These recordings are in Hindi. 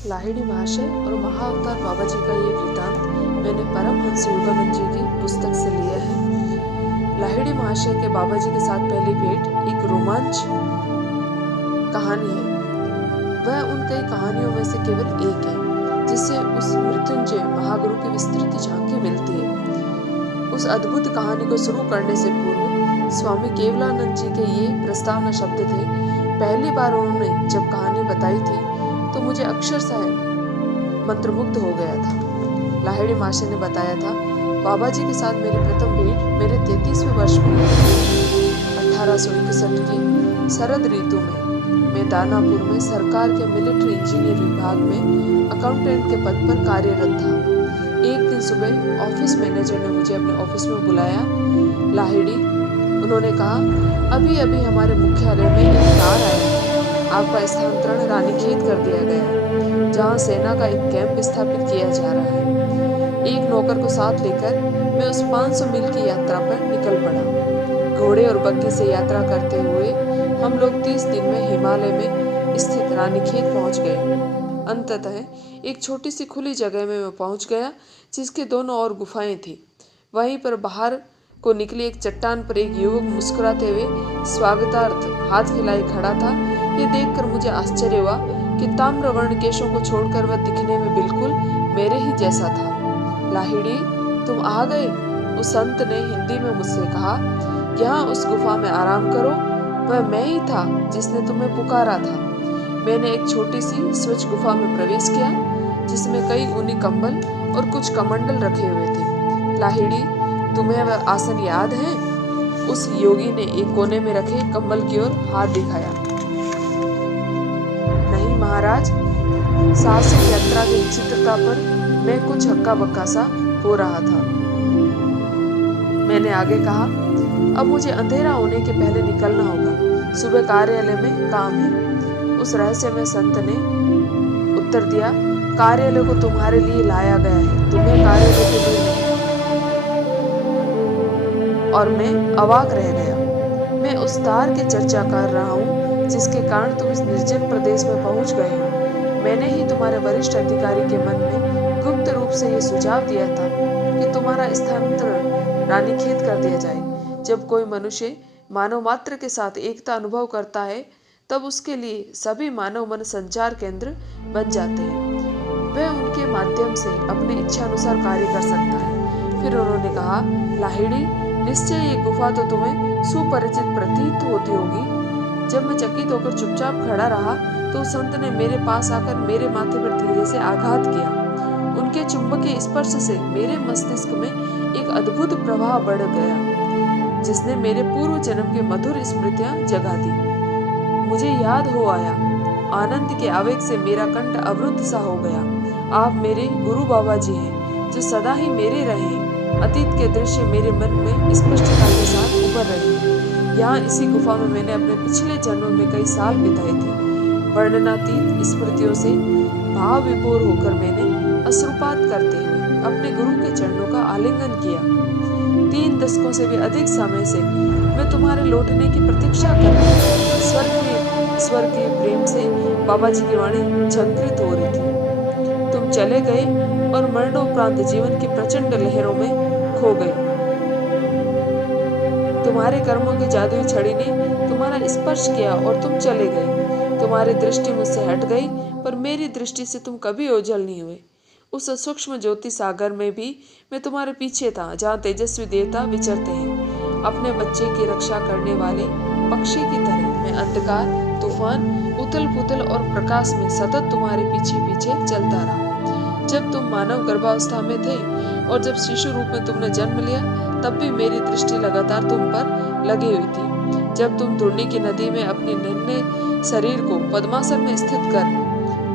लाहिड़ी महाशय और महाअवतार बाबा जी का ये वृतांत मैंने परमहंस योगानंद जी की पुस्तक से लिया है। लाहिड़ी महाशय के बाबा जी के साथ पहली भेंट एक रोमांच कहानी है। वह उन कई कहानियों में से केवल एक है जिससे उस मृत्युंजय महागुरु की विस्तृत झांकी मिलती है। उस अद्भुत कहानी को शुरू करने से पूर्व स्वामी केवलानंद जी के ये प्रस्तावना शब्द थे। पहली बार उन्होंने जब कहानी बताई थी तो मुझे अक्षरशः मंत्रमुग्ध हो गया था। लाहिड़ी महाशय ने बताया था, बाबा जी के साथ मेरी प्रथम भेंट मेरे 33वें वर्ष में 1861 की शरद ऋतु में मैं दानापुर में सरकार के मिलिट्री इंजीनियर विभाग में अकाउंटेंट के पद पर कार्यरत था। एक दिन सुबह ऑफिस मैनेजर ने मुझे अपने ऑफिस में बुलाया। लाहिड़ी, उन्होंने कहा, अभी अभी हमारे मुख्यालय में एक कार आया है। आपका स्थानांतरण रानीखेत कर दिया गया है, जहां सेना का एक कैंप स्थापित किया जा रहा है। एक नौकर को साथ लेकर मैं उस 500 मील की यात्रा पर निकल पड़ा। घोड़े और बग्घी से यात्रा करते हुए हम लोग 30 दिन में हिमालय में स्थित रानीखेत पहुंच गए। अंततः एक छोटी सी खुली जगह में मैं पहुंच गया, जिसके दोनों ओर गुफाएं थी। वहीं पर बाहर को निकली एक चट्टान पर एक युवक मुस्कुराते हुए स्वागतार्थ हाथ फैलाए खड़ा था। ये देखकर मुझे आश्चर्य हुआ कि ताम्रवर्ण केशों को छोड़कर वह दिखने में बिल्कुल मेरे ही जैसा था। लाहिड़ी, तुम आ गए, उस संत ने हिंदी में मुझसे कहा। यहाँ उस गुफा में आराम करो। वह मैं ही था जिसने तुम्हें पुकारा था। मैंने एक छोटी सी स्वच्छ गुफा में प्रवेश किया, जिसमें कई ऊनी कंबल और कुछ कमंडल रखे हुए थे। लाहिड़ी, तुम्हें वह आसन याद है? उस योगी ने एक कोने में रखे कंबल की ओर हाथ दिखाया। नहीं महाराज, साहसिक यात्रा की विचित्रता पर मैं कुछ हक्का बक्का सा हो रहा था। मैंने आगे कहा, अब मुझे अंधेरा होने के पहले निकलना होगा। सुबह कार्यालय में काम है। उस रहस्यमय संत ने उत्तर दिया, कार्यालय को तुम्हारे लिए लाया गया है, तुम्हें कार्यालय के लिए नहीं। और मैं अवाक रह गया। मैं उस तार की चर्चा कर रहा हूँ जिसके कारण तुम इस निर्जन प्रदेश में पहुंच गए हो। मैंने ही तुम्हारे वरिष्ठ अधिकारी के मन में गुप्त रूप से ये सुझाव दिया था कि तुम्हारा स्थानांतरण रानीखेत कर दिया जाए। जब कोई मनुष्य मानव मात्र के साथ एकता अनुभव करता है, तब उसके लिए सभी मानव मन संचार केंद्र बन जाते हैं। वह उनके माध्यम से अपनी इच्छा अनुसार कार्य कर सकता है। फिर उन्होंने कहा, लाहिड़ी, निश्चय ये गुफा तो तुम्हें सुपरिचित प्रतीत होती होगी। जब मैं चकित होकर चुपचाप खड़ा रहा तो संत ने मेरे पास आकर मेरे माथे पर धीरे से आघात किया। उनके चुंबकीय स्पर्श से मेरे मस्तिष्क में एक अद्भुत प्रवाह बढ़ गया, जिसने मेरे पूर्व जन्म के मधुर स्मृतियां जगा दी। मुझे याद हो आया। आनंद के आवेग से मेरा कंठ अवरुद्ध सा हो गया। आप मेरे गुरु बाबा जी हैं, जो सदा ही मेरे रहे। अतीत के दृश्य मेरे मन में स्पष्टता के साथ उभर रहे हैं। यहाँ इसी गुफा में मैंने अपने पिछले जन्म में कई साल बिताए थे। वर्णनातीत स्मृतियों से भाव विभोर होकर मैंने अश्रुपात करते हुए अपने गुरु के चरणों का आलिंगन किया। 3 दशकों से भी अधिक समय से मैं तुम्हारे लौटने की प्रतीक्षा कर रहा था। स्वर के प्रेम से बाबा जी की वाणी झंकृत हो रही थी। तुम चले गए और मरणोपरांत जीवन की प्रचंड लहरों में खो गए। तुम्हारे कर्मों की जादुई छड़ी ने तुम्हारा स्पर्श किया और तुम चले गए। तुम्हारी दृष्टि मुझसे हट गई, पर मेरी दृष्टि से तुम कभी ओझल नहीं हुए। उस सूक्ष्म ज्योति सागर में भी मैं तुम्हारे पीछे था, जहाँ तेजस्वी देवता विचरते हैं। अपने बच्चे की रक्षा करने वाले पक्षी की तरह मैं अंधकार, तूफान, उथल पुथल और प्रकाश में सतत तुम्हारे पीछे पीछे चलता रहा। जब तुम मानव गर्भावस्था में थे और जब शिशु रूप में तुमने जन्म लिया, तब भी मेरी दृष्टि लगातार तुम पर लगी हुई थी। जब तुम धुर्नी की नदी में अपने नन्हे शरीर को पद्मासन में स्थित कर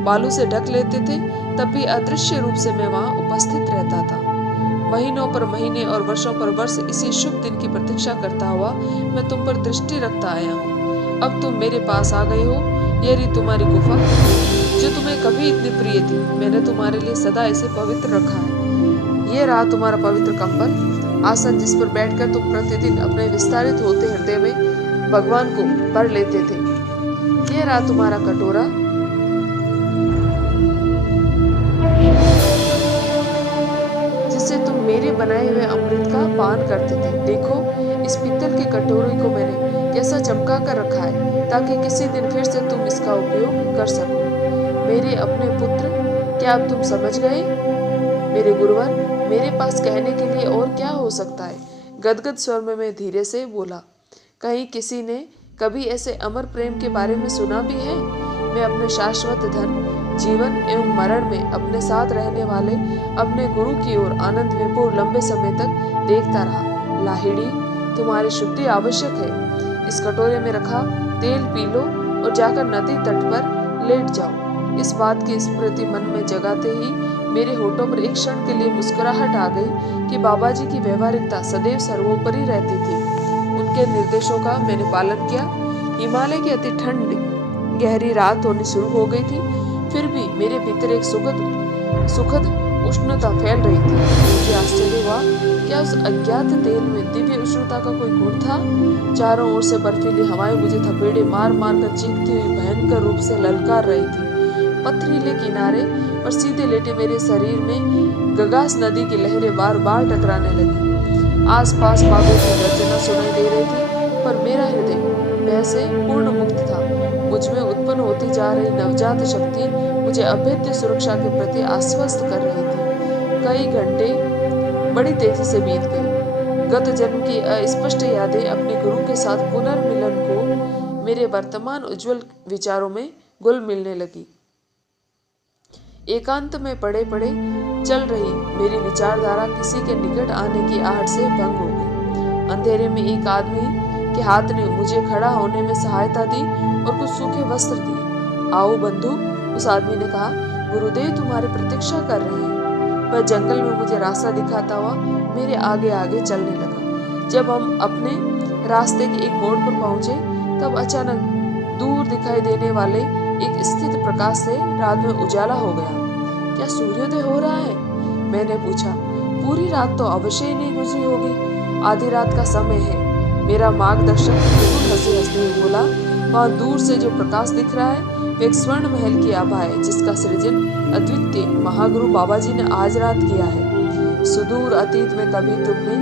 बालू से ढक लेते थे, तब भी अदृश्य रूप से मैं वहां उपस्थित रहता था। महीनों पर महीने और वर्षों पर वर्ष इसी शुभ दिन की प्रतीक्षा करता हुआ मैं तुम पर दृष्टि रखता आया हूँ। अब तुम मेरे पास आ गए हो। ये रही तुम्हारी गुफा, जो तुम्हें कभी इतनी प्रिय थी। मैंने तुम्हारे लिए सदा इसे पवित्र रखा है। ये रहा तुम्हारा पवित्र कंबल, आसन जिस पर बैठकर तुम प्रतिदिन अपने विस्तारित होते हृदय में भगवान को पढ़ लेते थे। ये रहा तुम्हारा कटोरा, पान करते थे। देखो, इस पीतल के कटोरे को मैंने कैसा चमका कर रखा है, ताकि किसी दिन फिर से तुम इसका उपयोग कर सको। मेरे अपने पुत्र, क्या अब तुम समझ गए? मेरे गुरुवर, मेरे पास कहने के लिए और क्या हो सकता है? गदगद स्वर में मैं धीरे से बोला। कहीं किसी ने कभी ऐसे अमर प्रेम के बारे में सुना भी है? मैं अपने शाश्वत धन, जीवन एवं मरण में अपने साथ रहने वाले अपने गुरु की ओर आनंद विभोर लंबे समय तक देखता रहा। लाहिड़ी, तुम्हारी शुद्धि आवश्यक है। इस कटोरे में रखा तेल पी लो और जाकर नदी तट पर लेट जाओ। इस बात की स्मृति मन में जगाते ही मेरे होठों पर एक क्षण के लिए मुस्कुराहट आ गई कि बाबा जी की व्यवहारिकता सदैव सर्वोपरि रहती थी। उनके निर्देशों का मैंने पालन किया। हिमालय की अति ठंडी गहरी रात होनी शुरू हो गई थी, फिर भी मेरे भीतर एक सुखद उष्णता फैल रही थी। मुझे आश्चर्य हुआ, क्या उस अज्ञात तेल में दिव्य उष्णता का कोई गुण था? चारों ओर से बर्फीली हवाएं मुझे थपेड़े मार मार कर चीखती हुई भयंकर रूप से ललकार रही थी। पथरीले किनारे पर सीधे लेटे मेरे शरीर में गगास नदी की लहरें बार बार टकराने लगी। आसपास बागों की गर्जना सुनाई दे रही थी, पर मेरा हृदय भय से पूर्ण मुक्त था। मुझ में उत्पन्न होती जा रही नवजात शक्ति मुझे अभेद्य सुरक्षा के प्रति आश्वस्त कर रही थी। कई घंटे बड़ी तेजी से बीत गए। गत जन्म की अस्पष्ट यादें अपने गुरु के साथ पुनर्मिलन को मेरे वर्तमान उज्जवल विचारों में घुल मिलने लगी। एकांत में पड़े पड़े चल रही मेरी विचारधारा किसी के निकट आने की आहट से भंग हो गई। अंधेरे में एक आदमी के हाथ ने मुझे खड़ा होने में सहायता दी और कुछ सूखे वस्त्र दिए। आओ बंधु, उस आदमी ने कहा, गुरुदेव तुम्हारी प्रतीक्षा कर रहे हैं। वह जंगल में मुझे रास्ता दिखाता हुआ मेरे आगे आगे चलने लगा। जब हम अपने रास्ते के एक मोड़ पर पहुंचे, तब अचानक दूर दिखाई देने वाले एक स्थित प्रकाश से रात में उजाला हो गया। क्या सूर्योदय हो रहा है? मैंने पूछा। पूरी रात तो अवश्य ही नहीं गुजरी होगी, आधी रात का समय है। मेरा मार्गदर्शक बिल्कुल हंसी हंसते हुए बोला, वहां दूर से जो प्रकाश दिख रहा है वह एक स्वर्ण महल की आभा है, जिसका सृजन अद्वितीय महागुरु बाबा जी ने आज रात किया है। सुदूर अतीत में कभी तुमने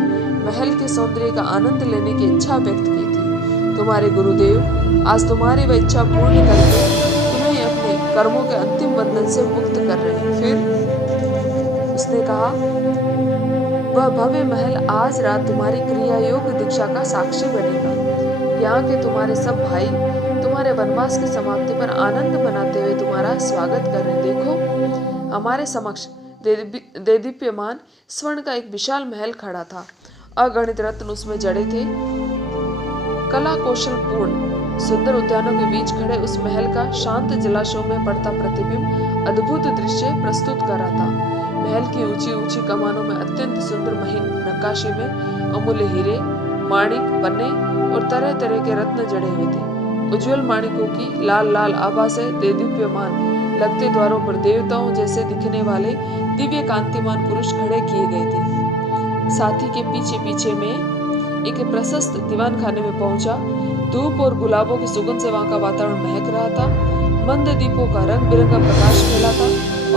महल के सौंदर्य का आनंद लेने की इच्छा व्यक्त की थी। तुम्हारे गुरुदेव आज तुम्हारी वह इच्छा पूर्ण करके तुम्हें अपने कर्मों के अंतिम बंधन से मुक्त कर रहे हैं। फिर उसने कहा, वह भव्य महल आज रात तुम्हारी क्रिया योग दीक्षा का साक्षी बनेगा। यहाँ के तुम्हारे सब भाई तुम्हारे वनवास की समाप्ति पर आनंद मनाते हुए तुम्हारा स्वागत कर रहे। देखो, हमारे समक्ष देदीप्यमान स्वर्ण का एक विशाल महल खड़ा था। अगणित रत्न उसमें जड़े थे। कला कौशल पूर्ण सुंदर उद्यानों के बीच खड़े उस महल का शांत जलाशयों में पड़ता प्रतिबिंब अद्भुत दृश्य प्रस्तुत कर रहा था। महल की ऊंची ऊंची कमानों में अत्यंत सुंदर महीन नक्काशी में अमूल्य हीरे, माणिक, पन्ने और तरह तरह के रत्न जड़े हुए थे। उज्जवल माणिकों की लाल लाल आभा से देदीप्यमान लगते द्वारों पर देवताओं जैसे दिखने वाले दिव्य कांतिमान पुरुष खड़े किए गए थे। साथी के पीछे पीछे में एक प्रशस्त दीवान खाने में पहुंचा। धूप और गुलाबों की सुगंध से वहां का वातावरण महक रहा था। मंद दीपों का रंग बिरंगा प्रकाश फैला था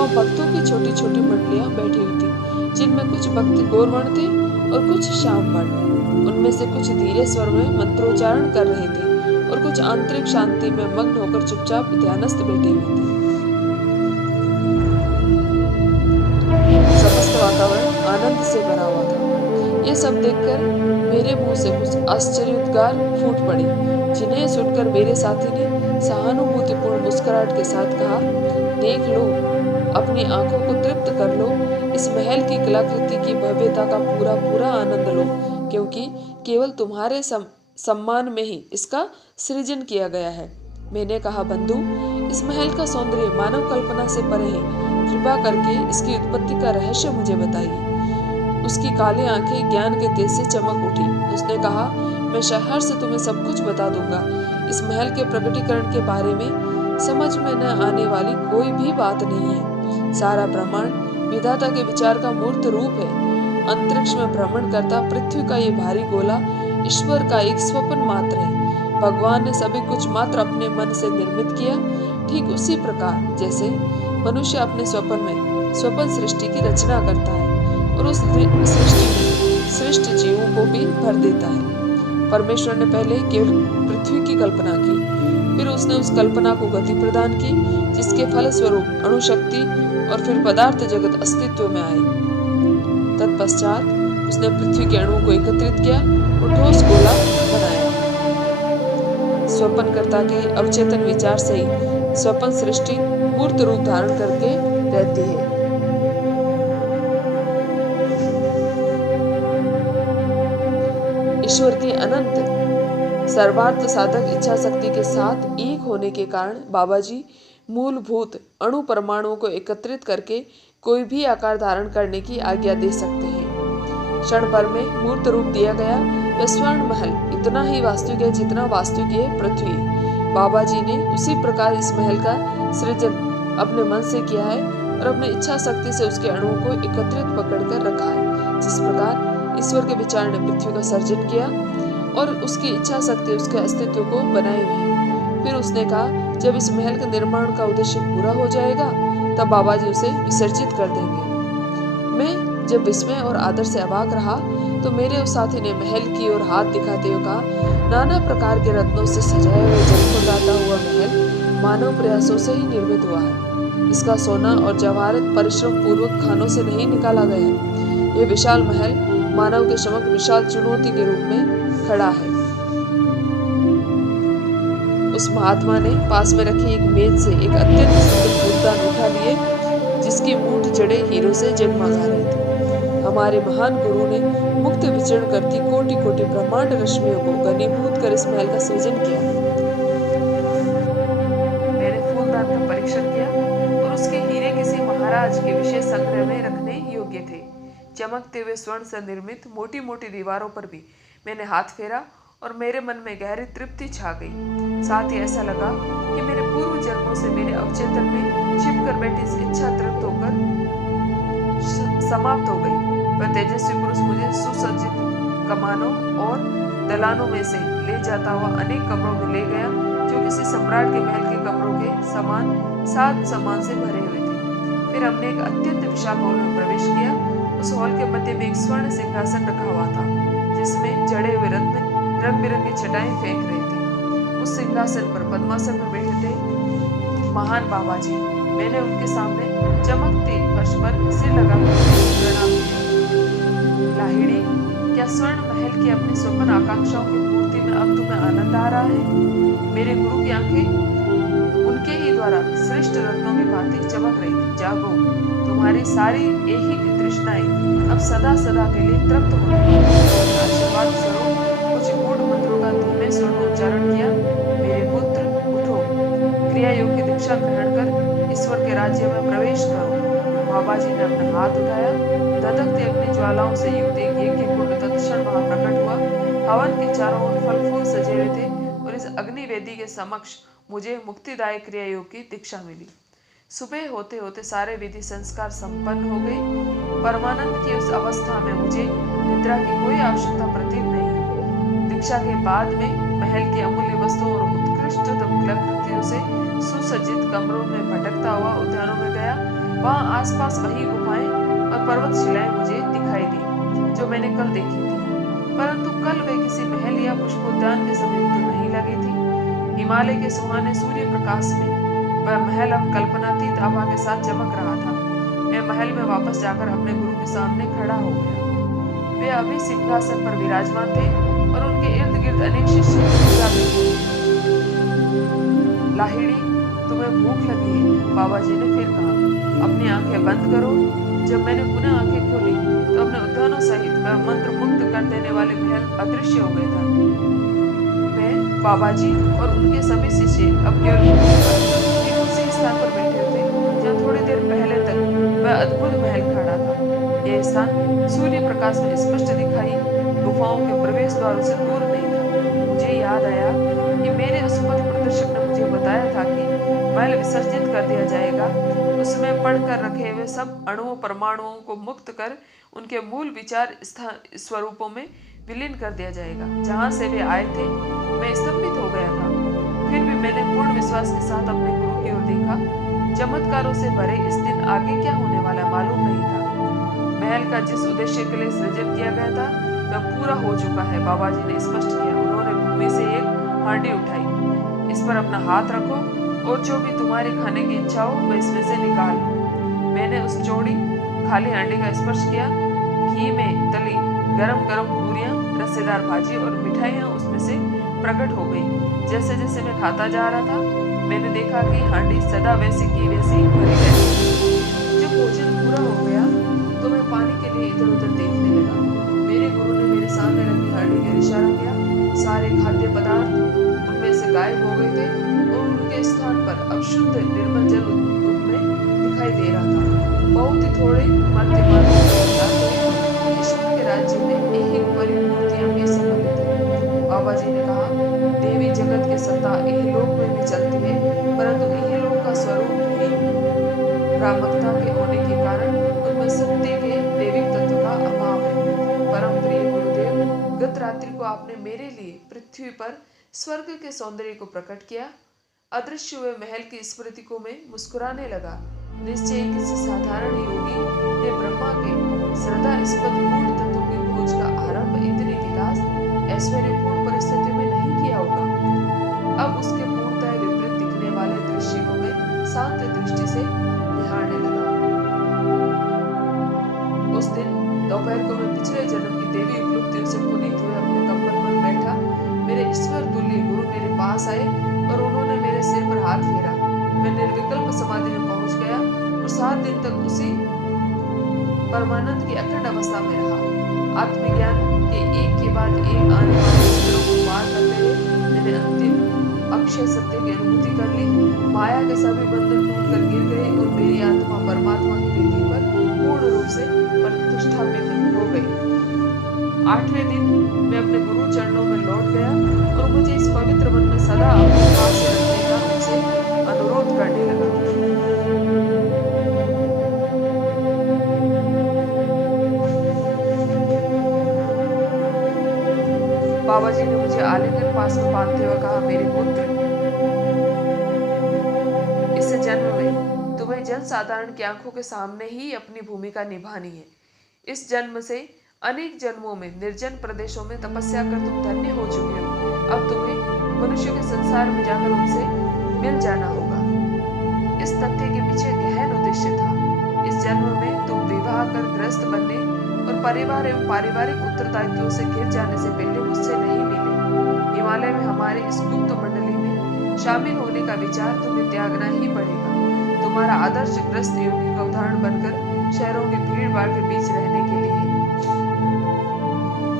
और भक्तों की छोटी छोटी मंडलियां बैठी हुई थी, जिनमें कुछ भक्त गौरवर्ण थे और कुछ श्याम वर्ण। उनमें से कुछ धीरे स्वर में मंत्रोच्चारण कर रहे थे और कुछ आंतरिक शांति में मग्न होकर चुपचाप ध्यानस्थ बैठे हुए थे। समस्त वातावरण आनंद से भरा हुआ था। ये सब देखकर मेरे मुंह से कुछ आश्चर्योद्गार फूट पड़ी, जिन्हें सुनकर मेरे साथी ने सहानुभूतिपूर्ण मुस्कुराहट के साथ कहा, देख लो, अपनी आंखों को तृप्त कर लो, इस महल की कलाकृति की भव्यता का पूरा पूरा आनंद लो, क्योंकि केवल तुम्हारे सम्मान में ही इसका सृजन किया गया है। मैंने कहा, बंधु, इस महल का सौंदर्य मानव कल्पना से परे है। कृपा करके इसकी उत्पत्ति का रहस्य मुझे बताइए। उसकी काली आंखें ज्ञान के तेज से चमक उठी। उसने कहा, मैं शहर से तुम्हें सब कुछ बता दूंगा। इस महल के प्रकटीकरण के बारे में समझ में न आने वाली कोई भी बात नहीं है। सारा ब्रह्मांड विधाता के विचार का मूर्त रूप है। अंतरिक्ष में भ्रमण करता पृथ्वी का ये भारी गोला ईश्वर का एक स्वप्न मात्र है। भगवान ने सभी कुछ मात्र अपने मन से निर्मित किया, ठीक उसी प्रकार जैसे मनुष्य अपने स्वप्न में स्वप्न सृष्टि की रचना करता है और उस सृष्टि में श्रेष्ठ जीवों को भी भर देता है। परमेश्वर ने पहले केवल पृथ्वी की कल्पना की, फिर उसने उस कल्पना को गति प्रदान की, जिसके फलस्वरूप अणुशक्ति और फिर पदार्थ जगत अस्तित्व में आए। तत्पश्चात उसने पृथ्वी के अणुओं को एकत्रित किया और ठोस गोला बनाया। स्वप्नकर्ता के अवचेतन विचार से ही स्वप्न सृष्टि मूर्त रूप धारण करके रहती है। ईश्वर की अनंत सर्वार्थ साधक इच्छा शक्ति के साथ एक होने के कारण बाबा जी मूलभूत अणु परमाणुओं को एकत्रित करके कोई भी आकार धारण करने की आज्ञा दे सकते हैं। क्षण भर में मूर्त रूप दिया गया वह स्वर्ण महल इतना ही वास्तविक है जितना वास्तविक है पृथ्वी। बाबा जी ने उसी प्रकार इस महल का सृजन अपने मन से किया है और अपनी इच्छा शक्ति से उसके अणुओं को एकत्रित पकड़कर रखा है। जिस प्रकार ईश्वर के विचार ने पृथ्वी का सर्जन किया और उसकी इच्छा शक्ति उसके अस्तित्व को बनाए हुए। फिर उसने कहा, जब इस महल के निर्माण का उद्देश्य पूरा हो जाएगा तब बाबा जी उसे विसर्जित कर देंगे। मैं जब विस्मय और आदर से अवाक रहा तो मेरे उस साथी ने महल की ओर हाथ दिखाते हुए कहा, नाना प्रकार के रत्नों से सजाए हुए जगमगाता हुआ महल मानव प्रयासों से ही निर्मित हुआ है। इसका सोना और जवाहरत परिश्रम पूर्वक खानों से नहीं निकाला गया। यह विशाल महल मानव के समक्ष विशाल चुनौती के रूप में खड़ा है। उस महात्मा ने पास में रखी एक मेज से एक अत्यंत सुंदर फूलदान उठा लिए, जिसकी मूठ जड़े हीरों से जगमगा रही थी। हमारे महान गुरु ने मुक्त विचरण करती कोटि कोटि ब्रह्मांड रश्मियों को घनीभूत कर इस महल का सृजन किया। मैंने फूलदान का परीक्षण किया और उसके हीरे किसी महाराज के विशेष संग्रह में रखने योग्य थे। चमकते हुए स्वर्ण से निर्मित मोटी मोटी दीवारों पर भी मैंने हाथ फेरा और मेरे मन में गहरी तृप्ति छा गई। साथ ही ऐसा लगा कि मेरे पूर्व जन्मों से मेरे अवचेतन में छिपकर बैठी इस इच्छा तृप्त होकर समाप्त हो गई। वह तेजस्वी पुरुष मुझे सुसज्जित कमानों और दलानों में से ले जाता हुआ अनेक कमरों में ले गया, जो किसी सम्राट के महल के कमरों के समान साज सामान से भरे हुए थे। फिर हमने एक अत्यंत विशाल हॉल में प्रवेश किया। उस हॉल के मध्य में एक स्वर्ण सिंहासन रखा हुआ था, जिसमें जड़े हुए रत्न रंग बिरंगी छटाएं फेंक रहे थे। उस सिंहासन पर पद्मासन में बैठे थे महान बाबा जी। मैंने उनके सामने चमकते फर्श पर सिर लगाकर प्रणाम किया। लाहिड़ी, क्या स्वर्ण महल की अपनी स्वप्न आकांक्षाओं की पूर्ति में अब तुम्हें आनंद आ रहा है? मेरे गुरु की आंखें उनके ही द्वारा श्रेष्ठ रत्नों में भांति चमक रही थी। जागो, तुम्हारी सारी ऐहिक तृष्णाएं अब सदा सदा के लिए तृप्त होने वाली। आशीर्वाद स्वरूप कुछ गूढ़ मंत्रों का धीमे स्वर में उच्चारण किया। मेरे पुत्र, उठो, क्रिया योग की दीक्षा ग्रहण कर ईश्वर के राज्य में प्रवेश करो। बाबा जी ने अपना हाथ उठाया। धधकती अग्नि ज्वालाओं से युक्त एक यज्ञ कुंड तत्क्षण वहां प्रकट हुआ। हवन के चारों ओर फल फूल सजे हुए थे और इस अग्नि वेदी के समक्ष मुझे मुक्तिदायक क्रिया योग की दीक्षा मिली। सुबह होते होते सारे विधि संस्कार संपन्न हो गए। परमानंद की उस अवस्था में मुझे निद्रा की कोई आवश्यकता प्रतीत नहीं। दीक्षा के बाद में महल की अमूल्य वस्तुओं और उत्कृष्टतम कलाकृतियों से सुसज्जित कमरों में भटकता हुआ उद्यानों में गया। वहां आसपास वही गुफाएं और पर्वत शिलाएं मुझे दिखाई दी जो मैंने कल देखी थी, परंतु कल वे किसी महल या पुष्पोद्यान के समीप तो नहीं लगी थी। हिमालय के सुहाने सूर्य प्रकाश में वह महल अब कल्पनातीत आभा के साथ चमक रहा था। मैं महल में वापस जाकर अपने गुरु के सामने खड़ा हो गया। वे अभी सिंहासन पर विराजमान थे और उनके इर्द गिर्द अनेक शिष्य पूजा में थे। लाहिड़ी, तुम्हें भूख लगी है, बाबा जी ने फिर कहा। अपनी आंखें बंद करो। जब मैंने पुनः आंखें खोली तो अपने उद्यानों सहित वह मंत्र मुग्ध कर देने वाले महल अदृश्य हो गया था। मैं, बाबा जी और उनके सभी शिष्य अब केवल उसी स्थान पर बैठे थे जहाँ थोड़ी देर पहले तक वह अद्भुत महल खड़ा था। यह स्थान सूर्य प्रकाश में स्पष्ट दिखाई गुफाओं के प्रवेश द्वारों से दूर नहीं था। मुझे याद आया कि मेरे उस पथ प्रदर्शक ने मुझे बताया था कि महल विसर्जित कर दिया जाएगा। उसमें पढ़कर रखे हुए सब अणुओं परमाणुओं को मुक्त कर उनके मूल विचार स्वरूपों में विलीन कर दिया जाएगा। जहाँ से वे आए थे मैं स्तंभित हो गया था। फिर भी मैंने पूर्ण विश्वास के साथ अपने गुरु की ओर देखा। चमत्कारों से भरे इस दिन आगे क्या होने वाला मालूम नहीं था। महल का जिस उद्देश्य के लिए सृजन किया गया था वह पूरा हो चुका है, बाबा जी ने स्पष्ट किया। उन्होंने भूमि से एक हांडी उठाई। इस पर अपना हाथ रखो और जो भी तुम्हारी खाने की इच्छा हो वह इसमें से निकाल लो। मैंने उस चौड़ी खाली हांडी का स्पर्श किया। घी में तली गरम गरम पूरियां, रसेदार भाजी और मिठाइयां उसमें से प्रकट हो गई। जैसे जैसे मैं खाता जा रहा था मैंने देखा कि हांडी सदा वैसी की वैसी भरी रहती। जब भोजन पूरा हो गया तो मैं पानी के लिए इधर उधर देखने लगा। मेरे गुरु ने मेरे सामने रखी हांडी में इशारा किया। सारे खाद्य पदार्थ उनमें से गायब हो गए थे और उनके स्थान पर अब शुद्ध निर्मल जल उनमें दिखाई दे रहा था। बहुत ही थोड़े ईश्वर के राज्य में यही परिपूर्तियां भी संबंधित है। बाबा जी ने कहा, देवी जगत की सत्ता इहलोक में भी चलती है, परंतु इहलोक का स्वरूप ही भ्रामकता के होने के कारण उनमें सत्य के दैविक तत्व का अभाव है। परम प्रिय गुरुदेव, गत रात्रि को आपने मेरे लिए पृथ्वी पर स्वर्ग के सौंदर्य को प्रकट किया। अदृश्य हुए महल की स्मृति को मैं मुस्कुराने लगा। निश्चय किसी साधारण योगी ने ब्रह्मा के श्रद्धास्पद गूढ़ तत्वों की खोज का आरंभ इतनी विलास ऐश्वर्यपूर्ण परिस्थितियों में नहीं किया होगा। अब उसके पूर्णतः विपरीत दिखने वाले दृश्य को मैं शांत दृष्टि से निहारने लगा। उस दिन दोपहर को मैं पिछले जन्म की देवी उपलब्धियों से पुनीत हुए अपने कंबल पर बैठा। मेरे ईश्वर तुल्य गुरु मेरे पास आए और उन्होंने मेरे सिर पर हाथ फेरा। मैं निर्विकल्प समाधि में पहुंच गया और 7 दिन तक उसी परमानंद की अखंड अवस्था में रहा। आत्मज्ञान के एक के बाद एक आने वाले स्तरों को पार करते हुए मैंने अंतिम अक्षय सत्य की अनुभूति कर ली। माया के सभी बंधन टूटकर गिर गए और मेरी आत्मा परमात्मा की वेदी पर पूर्ण रूप से प्रतिष्ठापित हो गई। 8वें दिन मैं अपने गुरु चरणों में लौट गया और मुझे इस पवित्र मन में सदा अपने पास रखने का उनसे अनुरोध करने लगा। बाबा जी ने मुझे आलिंगन पास में बांधते हुए कहा, मेरे पुत्र, इस जन्म में तुम्हें जन साधारण की आंखों के सामने ही अपनी भूमिका निभानी है। इस जन्म से अनेक जन्मों में निर्जन प्रदेशों में तपस्या कर तुम धन्य हो चुके हो। अब तुम्हें मनुष्य के संसार में जाकर उनसे मिल जाना होगा। इस तथ्य के पीछे गहन उद्देश्य था। इस जन्म में तुम विवाह कर गृहस्थ बनने और परिवार एवं पारिवारिक उत्तरदायित्वों से घिर जाने से पहले मुझसे नहीं मिले। हिमालय में हमारी इस गुप्त मंडली में शामिल होने का विचार तुम्हें त्यागना ही पड़ेगा। तुम्हारा आदर्श गृहस्थ योगी का उदाहरण बनकर शहरों की भीड़ भाड़ के बीच रहने के लिए।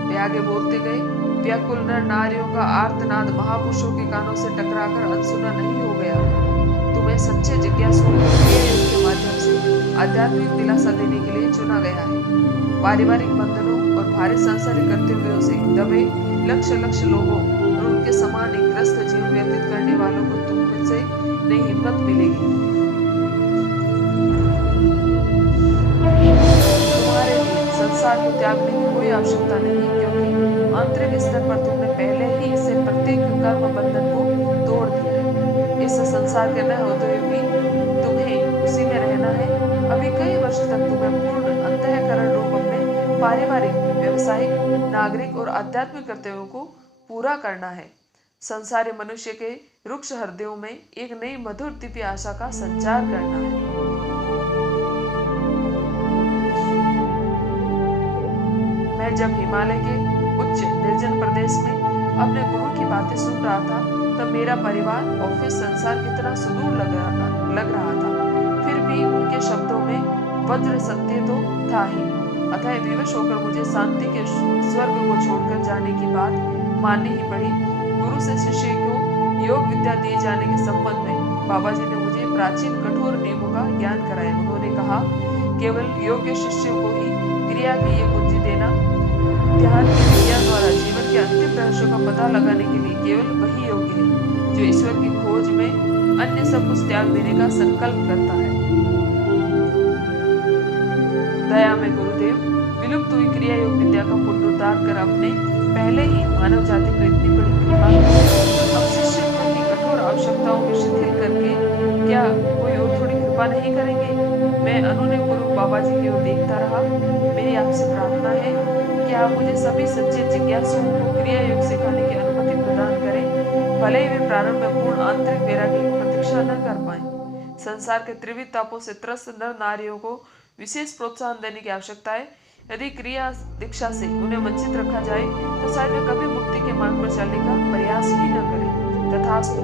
वे आगे बोलते गए, व्याकुल नर नारियों का आर्तनाद महापुरुषों के कानों से टकराकर अनसुना नहीं हो गया। तुम्हें सच्चे जिज्ञासुओं के माध्यम से आध्यात्मिक दिलासा देने के लिए चुना गया है। पारिवारिक बंधनों और भारी सांसारिक कर्तव्यों से दबे लक्ष लक्ष लोगों और उनके समान एक ग्रस्त जीवन व्यतीत करने वालों को तुमसे नई हिम्मत मिलेगी। तुम्हारे लिए संसार को त्यागने की कोई आवश्यकता नहीं, क्योंकि आंतरिक स्तर पर तुमने पहले ही इससे प्रत्येक कर्म बंधन को तोड़ दिया है। इस संसार के न होते हुए भी तुम्हें उसी में रहना है। अभी कई वर्ष तक तुम्हें पूर्ण अंतःकरण रूप अपने पारिवारिक, व्यवसायिक, नागरिक और आध्यात्मिक कर्तव्यों को पूरा करना है। संसारी मनुष्य के रुक्ष हृदयों में एक नई मधुर दिव्य आशा का संचार करना है। मैं जब हिमालय के उच्च निर्जन प्रदेश में अपने गुरु की बातें सुन रहा था तब मेरा परिवार, ऑफिस, संसार कितना सुदूर लग रहा था। फिर भी उनके शब्दों में वज्र सत्य तो था ही। अतः विवश होकर मुझे शांति के स्वर्ग को छोड़कर जाने की बात माननी ही पड़ी। गुरु से शिष्य को योग विद्या दिए जाने के संबंध में बाबा जी ने मुझे प्राचीन कठोर नियमों का ज्ञान कराया। उन्होंने कहा, केवल योग्य शिष्यों को ही क्रिया की ये कुंजी देना। ध्यान की विद्या द्वारा जीवन के अंतिम रहस्यों का पता लगाने के लिए केवल वही योग्य है जो ईश्वर की खोज में अन्य सब कुछ त्याग देने का संकल्प करता है। दया में गुरुदेव, विलुप्त हुई क्रिया योग विद्या का पुनरुद्धार कर अपने पहले ही मानव जाति पर इतनी बड़ी कृपा अब शिष्य की कठोर आवश्यकताओं को शिथिल करके क्या कोई और थोड़ी कृपा नहीं करेंगे? मैं अनुनयपूर्वक बाबा जी की ओर देखता रहा। मेरी आपसे प्रार्थना है कि आप मुझे सभी सच्चे जिज्ञासुओं को क्रिया योग सिखाने की अनुमति प्रदान करें, भले ही वे प्रारंभ में पूर्ण आंतरिक वैराग्य की प्रतीक्षा न कर पाए। संसार के त्रिविध तापों से त्रस्त नर नारियों को विशेष प्रोत्साहन देने की आवश्यकता है। यदि क्रिया दीक्षा से उन्हें वंचित रखा जाए तो शायद वे कभी मुक्ति के मार्ग पर चलने का प्रयास ही न करें। तथास्तु,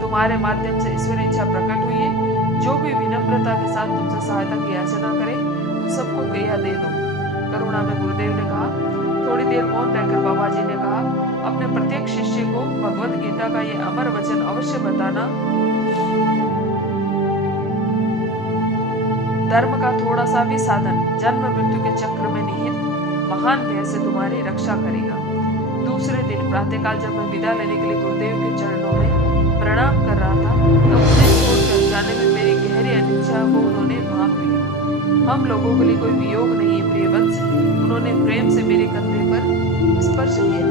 तुम्हारे माध्यम से ईश्वरी इच्छा प्रकट हुई है। जो भी विनम्रता के साथ तुमसे सहायता की याचना करे उन सबको क्रिया दे दो। करुणा में गुरुदेव ने कहा। थोड़ी देर मौन रहकर बाबा जी ने कहा, अपने प्रत्येक शिष्य को भगवद गीता का ये अमर वचन अवश्य बताना। धर्म का थोड़ा सा भी साधन जन्म मृत्यु के चक्र में निहित महान भय से तुम्हारी रक्षा करेगा। दूसरे दिन प्रातःकाल जब मैं विदा लेने के लिए गुरुदेव के चरणों में प्रणाम कर रहा था तो मुझे छोड़कर जाने में मेरी गहरी अनिच्छा को उन्होंने भांप लिया। हम लोगों के लिए कोई वियोग नहीं है प्रियवंश। उन्होंने प्रेम से मेरे कंधे पर स्पर्श किया।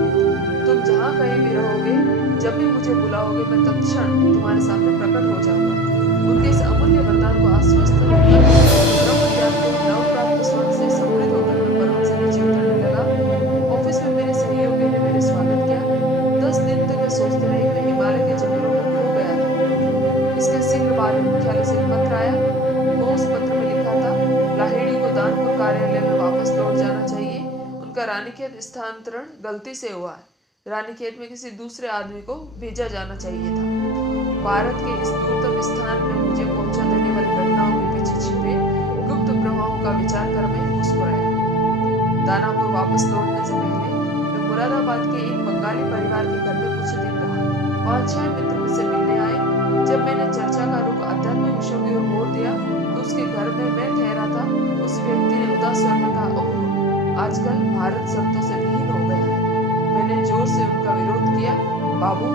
तुम जहाँ कहीं भी रहोगे, जब भी मुझे बुलाओगे मैं तत्क्षण तुम्हारे सामने प्रकट हो जाऊंगा। उनके इस अमूल्य वरदान को आश्वस्त होकर ब्रह्म ज्ञान के नव प्राप्त स्वर्ण से समृद्ध होकर मैं परम से नीचे उतरने लगा। ऑफिस में मेरे सहयोगी ने मेरे स्वागत किया। 10 दिन तक वे सोचते रहे कि मैं हिमालय के जंगलों में खो गया था। इसके शीघ्र बाद मुख्यालय से पत्र आया। उस पत्र में लिखा था, लाहेड़ी को दानपुर कार्यालय में वापस लौट जाना चाहिए। उनका रानीखेत स्थानांतरण गलती से हुआ है। रानीखेत में किसी दूसरे आदमी को भेजा जाना चाहिए था। भारत के इस दूरतम स्थान में मुझे पहुंचा देने वाली घटनाओं के पीछे छिपे गुप्त प्रभावों का विचार कर मैं मुस्कुराया। दानापुर वापस लौटने से पहले मैं मुरादाबाद के एक बंगाली परिवार के घर में कुछ दिन रहा। 5-6 मित्र मुझसे मिलने आए। जब मैंने चर्चा का रुख आध्यात्मिक विषयों की ओर मोड़ दिया तो उसके घर में मैं ठहरा था। उस व्यक्ति ने उदास स्वर में कहा, ओह, आजकल भारत संतों से विहीन हो गया है। मैंने जोर से उनका विरोध किया। बाबू,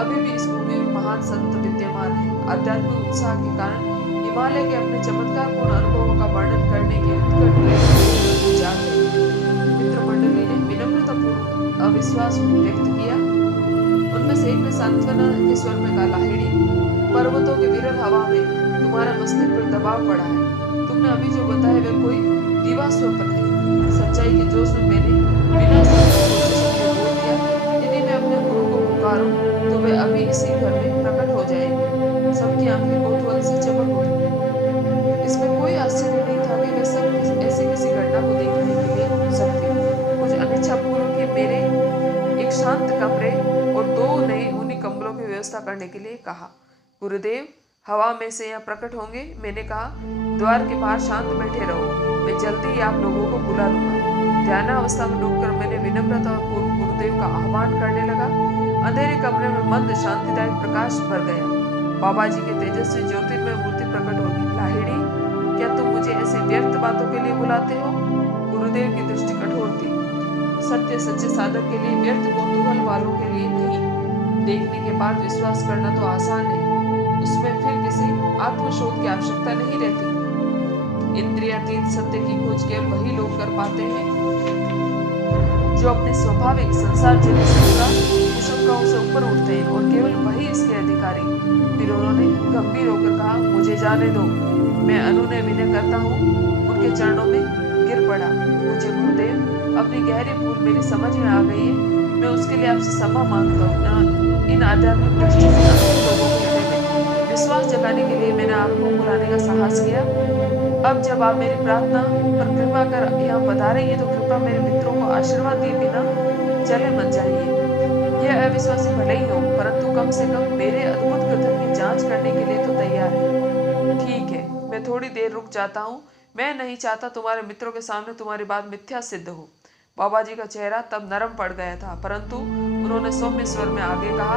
अभी भी इस भूमि में महान संत विद्यमान है। आध्यात्मिक उत्साह के कारण हिमालय के अपने चमत्कारपूर्ण अनुभवों का वर्णन करने के उत्कट मित्र मंडली ने विनम्रतापूर्वक अविश्वास व्यक्त किया। उनमें से एक ने सांत्वना के स्वर में कहा, लाहेड़ी, पर्वतों के विरल हवा में तुम्हारा मस्तिष्क पर दबाव पड़ा है। तुमने अभी जो बताया वह कोई दिवा स्वप्न है। सच्चाई के जोश में मैंने बिना सोचे समझे बोल दिया, यदि मैं अपने गुरु को पुकारूं तो वे अभी इसी घर में प्रकट हो जाएंगे। सबकी आंखें कौतूहल से चमक उठी। इसमें कोई आश्चर्य नहीं था कि वे सब ऐसी किसी घटना को देखने के लिए उत्सुक थे। कुछ अनिच्छापूर्वक कि मेरे एक शांत कमरे और 2 नए ऊनी कंबलों की व्यवस्था करने के लिए कहा। गुरुदेव हवा में से यहाँ प्रकट होंगे। मैंने कहा, द्वार के बाहर शांत बैठे रहो, मैं जल्दी ही आप लोगों को बुला लूंगा। ध्यान अवस्था में डूबकर मैंने विनम्रता पूर्वक गुरुदेव का आह्वान करने लगा। अंधेरे कमरे में मंद शांतिदायक प्रकाश भर गया। बाबा जी के तेजस्वी ज्योतिर्मय मूर्ति प्रकट होगी। लाहेड़ी, क्या तुम मुझे ऐसी व्यर्थ बातों के लिए बुलाते हो? गुरुदेव की दृष्टि कठोर थी। सत्य सच्चे साधक के लिए, व्यर्थ कौतूहल वालों के लिए नहीं। देखने के बाद विश्वास करना तो आसान है, उसमें फिर किसी आत्मशोध की आवश्यकता नहीं रहती। इंद्रियातीत सत्य की खोज केवल वही लोग कर पाते हैं जो अपने स्वाभाविक संसार जनित शंकाओं से ऊपर उठते हैं, और केवल वही इसके अधिकारी। फिर उन्होंने गंभीर होकर कहा, मुझे जाने दो, मैं अनुनय विनय करता हूँ। उनके चरणों में गिर पड़ा। मुझे गुरुदेव, अपनी गहरी भूल मेरी समझ में आ गई है। मैं उसके लिए आपसे क्षमा मांगता हूँ। इन आध्यात्मिक दृष्टि से अंतिम लोगों के हृदय में विश्वास जगाने के लिए मैंने आपको बुलाने का साहस किया। अब जब आप मेरी प्रार्थना पर कृपा कर यहाँ पधारे हैं तो कृपया मेरे मित्रों को आशीर्वाद दिए बिना चले मत जाइए। यह अविश्वासी भले ही हो, परंतु कम से कम मेरे अद्भुत कथन की जांच करने के लिए तो तैयार है। ठीक है, मैं थोड़ी देर रुक जाता हूँ। मैं नहीं चाहता तुम्हारे मित्रों के सामने तुम्हारी बात मिथ्या सिद्ध हो। बाबा जी का चेहरा तब नरम पड़ गया था, परंतु उन्होंने सौम्य स्वर में आगे कहा,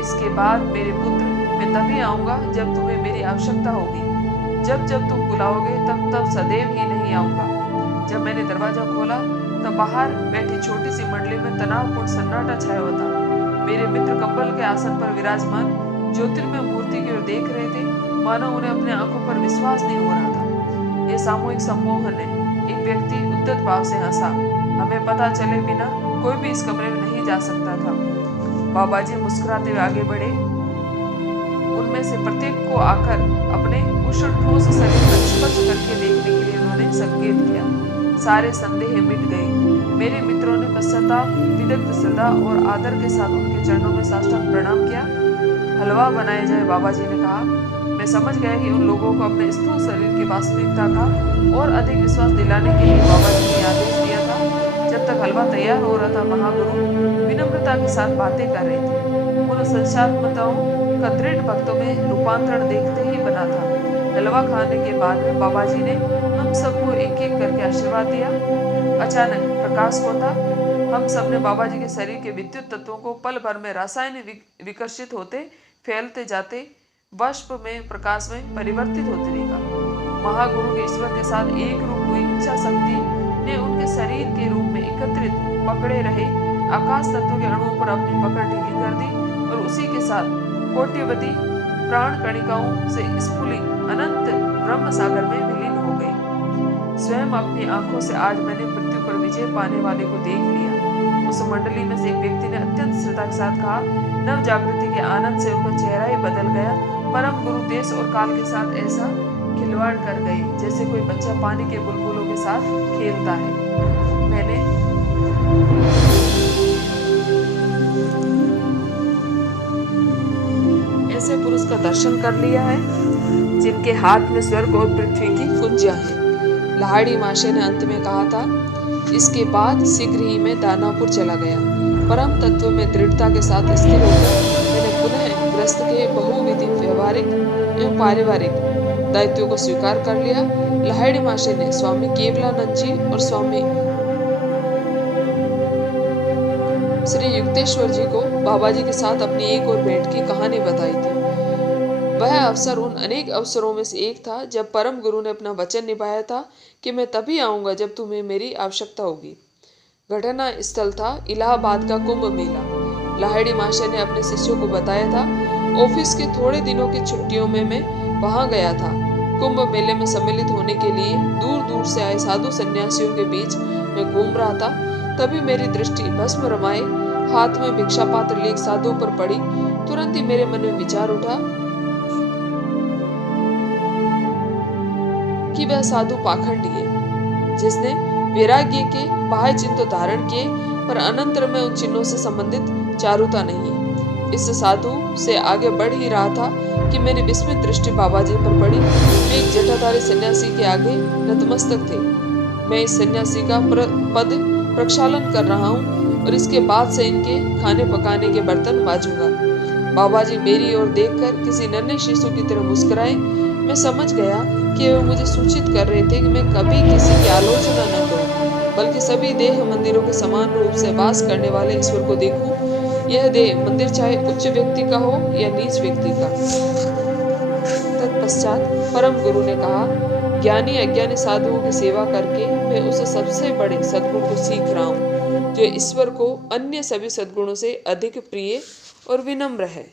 इसके बाद मेरे पुत्र, मैं तभी आऊंगा जब तुम्हें मेरी आवश्यकता होगी। जब जब तुम बुलाओगे तब तब सदैव ही नहीं आऊंगा। जब मैंने दरवाजा खोला तब बाहर बैठी छोटी सी मंडली में तनावपूर्ण सन्नाटा छाया हुआ था। मेरे मित्र कंबल के आसन पर विराजमान ज्योतिर्मय मूर्ति की ओर देख रहे थे, मानो उन्हें अपने आंखों पर विश्वास नहीं हो रहा था। यह सामूहिक सम्मोहन है। एक व्यक्ति उद्दत भाव से हंसा। हमें पता चले बिना कोई भी इस कमरे में नहीं जा सकता था। बाबा जी मुस्कुराते हुए आगे बढ़े। उनमें से प्रत्येक को आकर अपने उष्ण ठोस शरीर पर स्पर्श करके देखने के लिए उन्होंने संकेत किया। सारे संदेह मिट गए। मेरे मित्रों ने पश्चाताप, विदग्ध श्रद्धा और आदर के साथ उनके चरणों में साष्टांग प्रणाम किया। हलवा बनाया जाए, बाबा जी ने कहा। मैं समझ गया कि उन लोगों को अपने स्थूल शरीर की वास्तविकता का और अधिक विश्वास दिलाने के लिए बाबा जी ने आदेश दिया था। जब तक हलवा तैयार हो रहा था, महागुरु विनम्रता के साथ बातें कर रहे थे। उन संख्यात्मताओं का दृढ़ भक्तों में रूपांतरण देखते ही बना था। हलवा खाने के बाद बाबा जी ने हम सबको एक एक करके आशीर्वाद दिया। अचानक प्रकाश होता, हम सबने बाबा जी के शरीर के विद्युत तत्वों को पल भर में रासायनिक विकसित होते, फैलते जाते, वाष्प में, प्रकाश में परिवर्तित होते देखा। महागुरु के ईश्वर के साथ एक रूप हुई इच्छा शक्ति ने उनके शरीर के रूप में एकत्रित पकड़े रहे आकाश तत्व के अणुओं पर अपनी पकड़ ढीली कर दी और उसी के साथ कोट्यवधि प्राण कणिकाओं से स्फुलिंग अनंत ब्रह्म सागर में विलीन हो गई। स्वयं अपनी आंखों से आज मैंने मृत्यु पर विजय पाने वाले को देख लिया। उस मंडली में से एक व्यक्ति ने अत्यंत श्रद्धा के साथ कहा। नव जागृति के आनंद से उनका चेहरा ही बदल गया। परम गुरु देश और काल के साथ ऐसा खिलवाड़ कर गए जैसे कोई बच्चा पानी के बुलबुलों के साथ खेलता है। मैंने ऐसे पुरुष का दर्शन कर लिया है जिनके हाथ में स्वर्ग और पृथ्वी की कुंजियां हैं। लाहिड़ी माशे ने अंत में कहा था। इसके बाद शीघ्र ही मैं दानापुर चला गया। परम तत्व में दृढ़ता के साथ स्थिर होकर मैंने पुनः ग्रस्त के बहुविधि व्यवहारिक एवं पारिवारिक दायित्वों को स्वीकार कर लिया। लाहिड़ी माशे ने स्वामी केवलानंद जी और स्वामी श्री युक्तेश्वर जी को बाबा जी के साथ अपनी एक और भेंट की कहानी बताई थी। वह अवसर उन अनेक अवसरों में से एक था जब परम गुरु ने अपना वचन निभाया था कि मैं तभी आऊंगा जब तुम्हें मेरी आवश्यकता होगी। घटना स्थल था इलाहाबाद का कुंभ मेला। लाहिड़ी माशे ने अपने शिष्यों को बताया था। ऑफिस के थोड़े दिनों की छुट्टियों में मैं वहां गया था। कुंभ मेले में सम्मिलित होने के लिए दूर दूर से आए साधु सन्यासियों के बीच मैं घूम रहा था। तभी मेरी दृष्टि भस्म रमाए हाथ में भिक्षा पात्र लिए एक साधु पर पड़ी। तुरंत ही मेरे मन में विचार उठा कि वह साधु पाखंडी है जिसने वैराग्य के बाह्य चिन्ह तो धारण किए पर अनंतर में उन चिन्हों से संबंधित चारुता नहीं। इस साधु से आगे बढ़ ही रहा था कि मेरी विस्मित दृष्टि बाबा जी पर पड़ी। वे एक जटाधारी सन्यासी के आगे नतमस्तक थे। मैं इस सन्यासी का पद प्रक्षालन कर रहा हूँ और इसके बाद से इनके खाने पकाने के बर्तन मांजूंगा। बाबा जी मेरी ओर देखकर किसी नन्हे शिशु की तरह मुस्कुराए। मैं समझ गया कि वे मुझे सूचित कर रहे थे कि मैं कभी किसी की आलोचना न करूं, बल्कि सभी देह मंदिरों के समान रूप से वास करने वाले ईश्वर को देखूं। यह देह मंदिर चाहे उच्च व्यक्ति का हो या नीच व्यक्ति का। तत्पश्चात परम गुरु ने कहा, ज्ञानी अज्ञानी साधुओं की सेवा करके मैं उस सबसे बड़े सद्गुण को सीख रहा हूँ जो ईश्वर को अन्य सभी सद्गुणों से अधिक प्रिय और विनम्र है।